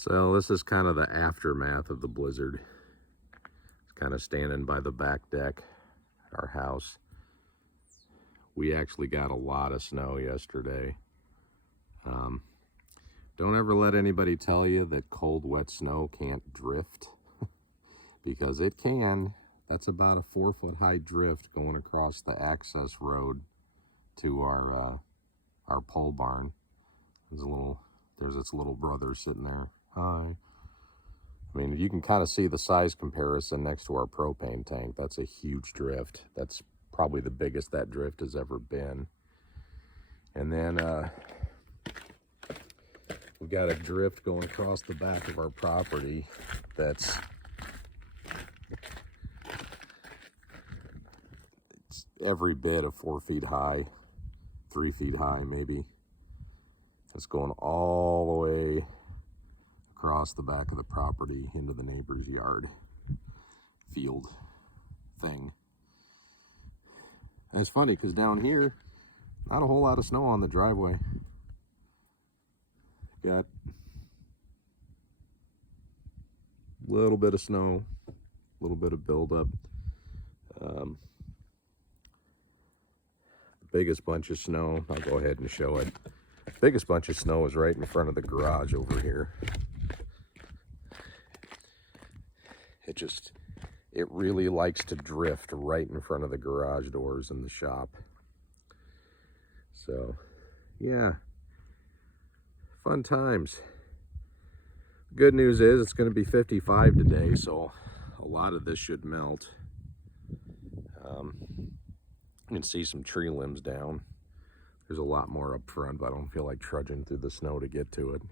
So this is kind of the aftermath of the blizzard. It's kind of standing by the back deck at our house. We actually got a lot of snow yesterday. Don't ever let anybody tell you that cold, wet snow can't drift, because it can. That's about a 4-foot high drift going across the access road to our pole barn. There's its little brother sitting there. Hi. I mean, you can kind of see the size comparison next to our propane tank. That's a huge drift. That's probably the biggest that drift has ever been. And then we've got a drift going across the back of our property that's every bit of 4 feet high, 3 feet high maybe. It's going all the way across the back of the property into the neighbor's yard, field thing. And it's funny because down here, not a whole lot of snow on the driveway. Got a little bit of snow, a little bit of buildup. The biggest bunch of snow, I'll go ahead and show it. The biggest bunch of snow is right in front of the garage over here. It really likes to drift right in front of the garage doors in the shop. So, yeah, fun times. Good news is it's going to be 55 today, so a lot of this should melt. You can see some tree limbs down. There's a lot more up front, but I don't feel like trudging through the snow to get to it.